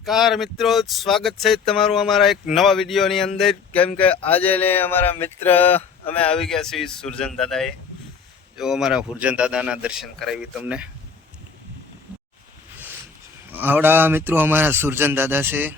નમસ્કાર મિત્રો, સ્વાગત છે તમારું અમારા એક નવા વિડીયોની અંદર. કેમ કે આજે ને અમારા મિત્ર અમે આવી ગયા છીએ સુરજન દાદાએ. જો અમારા સુરજન દાદાના દર્શન કરાવી તમને. આવડા મિત્રો અમારા સુરજન દાદા છે.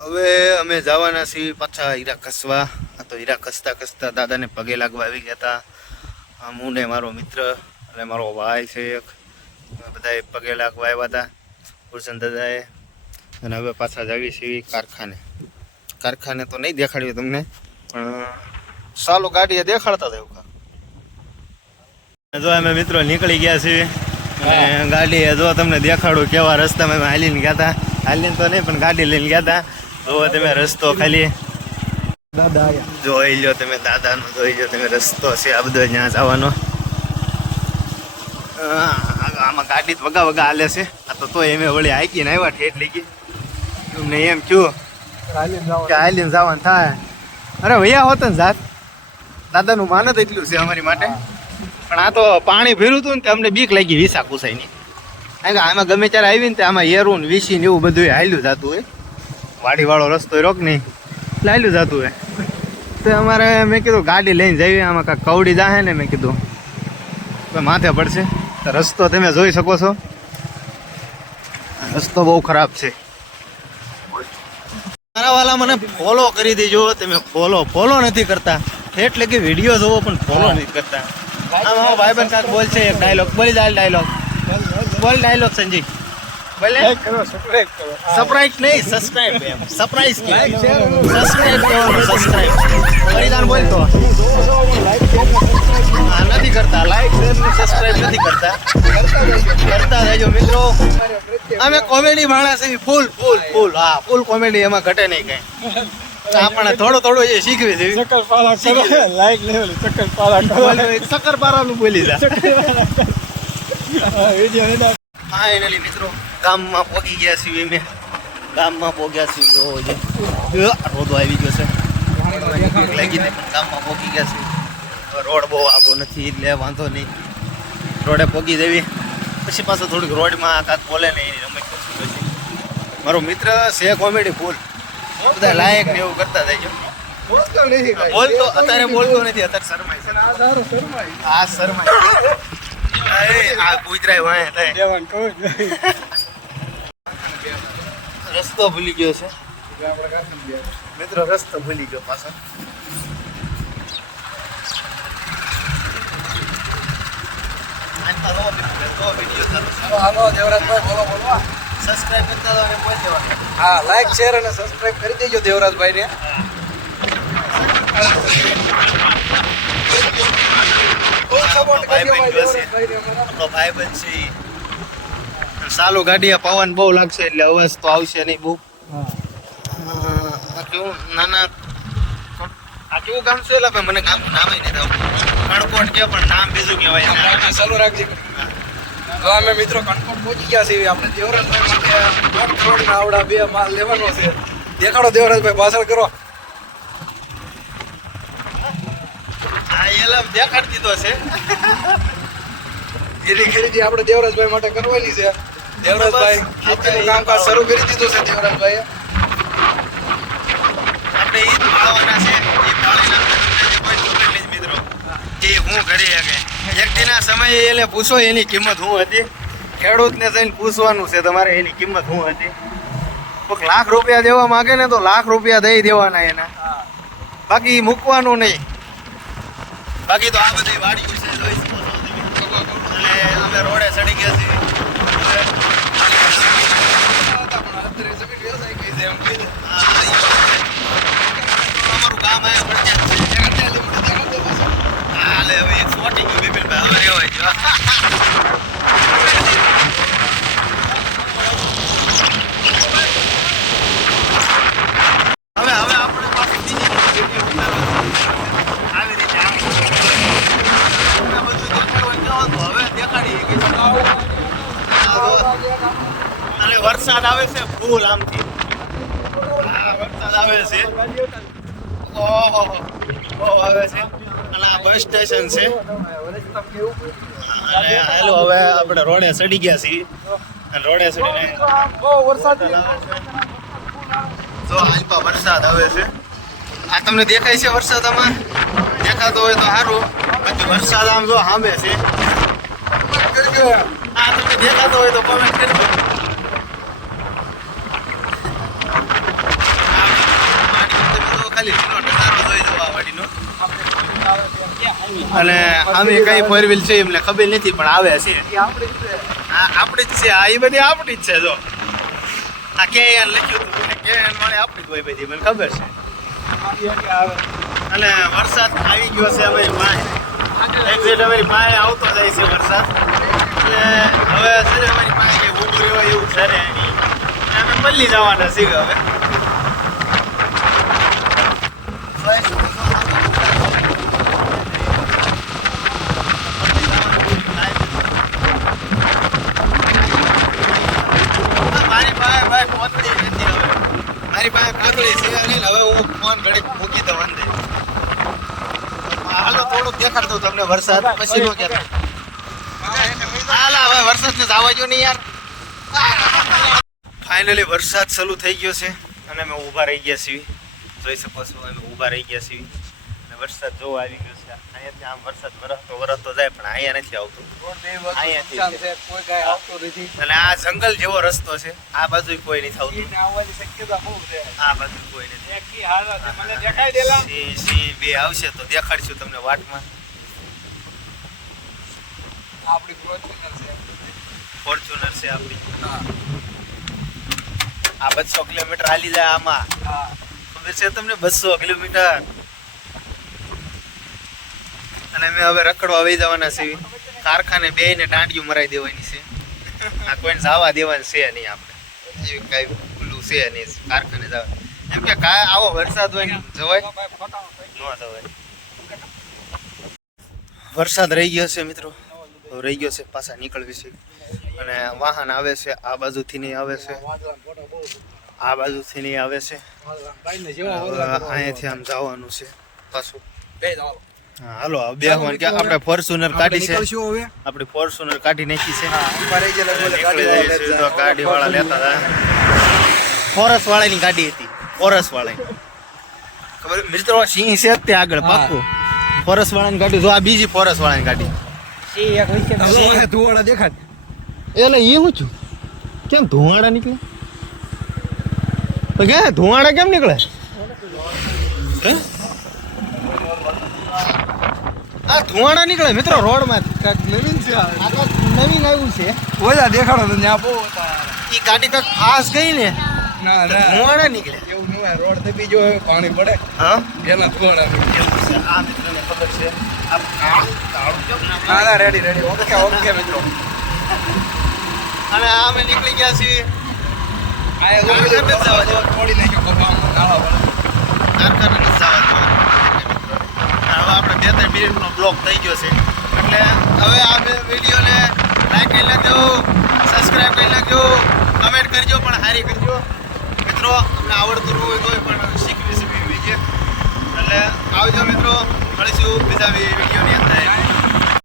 હવે અમે જવાના છીએ પાછા હીરા ખસવા. આ તો હીરા ખસતા ખસતા દાદાને પગે લાગવા આવી ગયા હતા. હું ને મારો મિત્ર અને મારો ભાઈ છે એક, બધાએ પગે લાગવા આવ્યા હતા સુરજન દાદાએ. અને હવે પાછા જાવી છીએ કારખાને તો નહીં દેખાડ્યું તમને, પણ ચાલો ગાડીએ દેખાડતા હતા એવું. જો અમે મિત્રો નીકળી ગયા છીએ અને ગાડીએ જો તમને દેખાડું કેવા રસ્તામાં અમે હાલીને ગયા હતા. હાલીને તો નહીં પણ ગાડી લઈને ગયા હતા. જો તમે રસ્તો ખાલી દાદા જોઈ લો, તમે દાદાનો જોઈ લો તમે રસ્તો છે આ બધો ત્યાં જવાનો. આમાં ગાડી વગા વગા હાલે છે. આ તો એમ વળી હાઈકીને આવ્યા ઠેઠ લઈ ગઈ. એમને એમ થયું કે હાલીને જવાનું થાય. અરે ભૈયા હોત ને જાત, દાદાનું માનત એટલું છે અમારી માટે. પણ આ તો પાણી ભર્યું હતું ને અમને બીક લાગી વિસા કુસાઈની. કારણ કે આમાં ગમે ત્યારે આવી ને આમાં એરું ને વીસી ને એવું બધું હાલ્યું જતું હોય. વાડીવાળો રસ્તો રોક નહીં લાયલું જતું હોય તો અમારે મેં કીધું ગાડી લઈને જઈએ. આમાં કાંઈક કવડી જાહે ને મેં કીધું માથે પડશે. તો રસ્તો તમે જોઈ શકો છો, રસ્તો બહુ ખરાબ છે. મારા વાલા મને ફોલો કરી દેજો. તમે ફોલો નથી કરતા. એટલે કે વિડીયો જોવો પણ ફોલો નથી કરતા. આમાં ભાઈબંધ કાંક બોલશે એક ડાયલોગ, બોલી જાય ડાયલોગ, બોલ ડાયલોગ સંજય. સબસ્ક્રાઇબ નહીં, સબસ્ક્રાઇબ એમ સરપ્રાઈઝ કે સબસ્ક્રાઇબ કરવાનું, સબસ્ક્રાઇબ પરિધાન બોલતો નથી કરતા. લાઈક શેર ને સબસ્ક્રાઇબ નથી કરતા. કરતા રહેજો મિત્રો. અમે કોમેડી માણસ છે, ફૂલ ફૂલ ફૂલ. હા, ફૂલ કોમેડી, એમાં ઘટે નહીં કઈ. આપણે થોડું એ શીખવી છે. શક્કરપારાનું બોલી જા. ફાઇનલી મિત્રો ગામમાં પહોંચી ગયા છીએ. મેં ગામમાં પહોંચ્યા છીએ. રોદો આવી ગયો છે લાગીને, પણ ગામમાં પહોંચી ગયા છીએ. રોડ બહુ આગો નથી એટલે વાંધો નહીં, રોડે પહોંચી દેવી. પછી પાછું થોડીક રોડમાં કાંક બોલે નહીં રમત પછી. મારો મિત્ર છે કોમેડી ફૂલ, બધા લાયક ને એવું કરતા થઈ ગયો. બોલતો અત્યારે બોલતો નથી, અત્યારે શરમાય છે. આ શરમાય આ ગુજરાય વાય રસ્તો ભૂલી ગયો છે મિત્રો. રસ્તો ભૂલી ગયો પાછો. સબસ્ક્રાઇબ કરતા હા, લાઈક શેર અને સબસ્ક્રાઇબ કરી દેજો દેવરાજભાઈ ને. ભાઈબંધ છે. ચાલુ ગાડી પવન બહુ લાગશે એટલે અવાજ તો આવશે નહીં બહુ. કેવું નાના આ કેવું ગામ છે? એટલે મને ગામનું નામ નહીં કણકોટ કે પણ નામ બીજું કહેવાય. ચાલુ રાખજે. તો અમે મિત્રો કણકોટ પહોંચી ગયા છીએ. આપણે દેવરાજભાઈ માટે 1 કરોડના આવડા 2 માલ લેવાનો છે. દેખાડો દેવરાજભાઈ, પાછળ કરો. દેખાડી દીધો છે. એની ખરીદી આપણે દેવરાજભાઈ માટે કરવાની છે. દેવરાજભાઈ ખેતીનું કામકાજ શરૂ કરી દીધું છે. દેવરાજભાઈ આપણે ઈ જ પાળવાના છે. એ પાળીના મિત્રો એ હું કરી શકે. વ્યક્તિના સમયે એને પૂછો એની કિંમત શું હતી. ખેડૂતને જઈને પૂછવાનું છે તમારે એની કિંમત શું હતી. કોઈક લાખ રૂપિયા દેવા માંગે ને તો લાખ રૂપિયા દઈ દેવાના એના, બાકી મૂકવાનું નહીં. બાકી તો આ બધી વાડી છે જોઈ શકો છો તમે. અને અમે રોડે ચડી ગયા છીએ. અમારું ગામ અહીંયા પડ્યા છે. હાલે હવે છોટી ગયું બિપિનભાઈ, હવે રેવાય ગયો. હવે આપણે પાછું બીજી આવી રીતે અને વરસાદ આવે છે ફૂલ આમથી. વરસાદ આવે છે, ઓહો આવે છે. અને બસ સ્ટેશન છે અને હાલો હવે આપણે રોડે ચડી ગયા છીએ અને રોડે ચડીને જો આલ્પા વરસાદ આવે છે. આ તમને દેખાય છે વરસાદ? આમાં દેખાતો હોય તો સારું, બાકી વરસાદ આમ જો સામે છે. આ તમને દેખાતો હોય તો કોમેન્ટ કરજો. ખાલી નજારો જોઈ જવા વાડીનો. અને અમે કઈ ફોર વ્હીલ છે એમને ખબર નથી પણ આવે છે. આપણી જ છે આ, એ બધી આપણી જ છે. જો આ કે લખ્યું હતું કે મારે આપણી જ હોય બધી, મને ખબર છે. અને વરસાદ આવી ગયો છે અમારી પાસે, એક્ઝેક્ટ અમારી પાસે આવતો જાય છે વરસાદ. એટલે હવે છે ને અમારી પાસે કંઈ ઊભું રહેવાય એવું છે ને નહીં, અમે પલ્લી જવાના છીએ હવે. મારી પાસે કોથળી છે નહીં, હવે હું ફોન ઘડી મૂકી દઉં અંદર. હાલો થોડુંક દેખાડતો તમને વરસાદ, પછી નો કહેતો. હાલ હવે વરસાદ ને જવા જો નહીં યાર. ફાઇનલી વરસાદ ચાલુ થઈ ગયો છે અને અમે ઊભા રહી ગયા છીએ. જોઈ શકો છો અમે ઊભા રહી ગયા છીએ અને વરસાદ જોવા આવી ગયો છે. અહીંયાથી આમ વરસાદ વરસતો જાય પણ અહીંયા નથી આવતું. અને આ જંગલ જેવો રસ્તો છે, આ બાજુ કોઈ નથી આવતું, આ બાજુ કોઈ નથી. સિંહ બે આવશે તો દેખાડશું તમને વાટમાં. ફોર્ચ્યુનર છે આપણી. આ 200 કિલોમીટર હાલી જાય આમાં, ખબર છે તમને? 200 કિલોમીટર. અને અમે હવે રખડવા આવી જવાના છીએ. કારખાને બેયને દાંડિયું મરાઈ દેવાની છે. આ કોઈને જવા દેવાનું છે નહીં આપણે, એવી કઈ ખુલ્લું છે નહીં કારખાને જવા. એમ કે આવો વરસાદ હોય ને જવાય ન જવાય. વરસાદ રહી ગયો છે મિત્રો, રહી ગયો છે, પાછા નીકળવી છે. અને વાહન આવે છે, આ બાજુથી નહીં આવે છે, આ બાજુથી નહીં આવે છે. અહીંયાથી આમ જવાનું છે પાછું. હાલો બેહવાન કે આપણે ફોર્ચ્યુનર કાઢી છે, આપણે ફોર્ચ્યુનર કાઢી નાખી છે. ગાડી વાળા લેતા હતા, ફોરસ વાળાની ગાડી હતી, ફોરસ વાળાની. ખબર મિત્રો સિંહ છે તે આગળ પાક્કું. ફોરસ વાળાની ગાડી જો, આ બીજી ફોરસ વાળાની ગાડી. ધુવાડા દેખાડ એટલે એ હું છું, કેમ ધુવાડા નીકળે? તો કે ધુવાડા કેમ નીકળે? આ ધુવાડા નીકળે મિત્રો રોડ માં. નવીન છે, નવીન આવ્યું છે. ઓલા દેખાડો તો ત્યાં બહુ એ ગાડી કાંક ફાસ ગઈ ને, ધુવાડા નીકળે. એવું ન હોય, રોડ થી બીજો પાણી પડે, હા એના ધુવાડા નીકળે. આ મિત્રોને ખબર છે. ના રેડી રેડી, ઓકે ઓકે મિત્રો. અને અમે નીકળી ગયા છીએ. કારખાને જવા દો, થોડી નાખ્યો કપામાં નાળા વાળા. કારખાને જવા દો. હવે આપણે 2-3 મિનિટનો બ્લોક થઈ ગયો છે, એટલે હવે આ વિડીયોને લાઈક કરી નાખજો, સબસ્ક્રાઈબ કરી નાખજો, કમેન્ટ કરજો, પણ સારી કરજો મિત્રો. અમને આવડતું ન હોય તોય પણ શીખવી છે. એટલે આવજો મિત્રો, મળીશું બીજા વિડીયોની અંદર.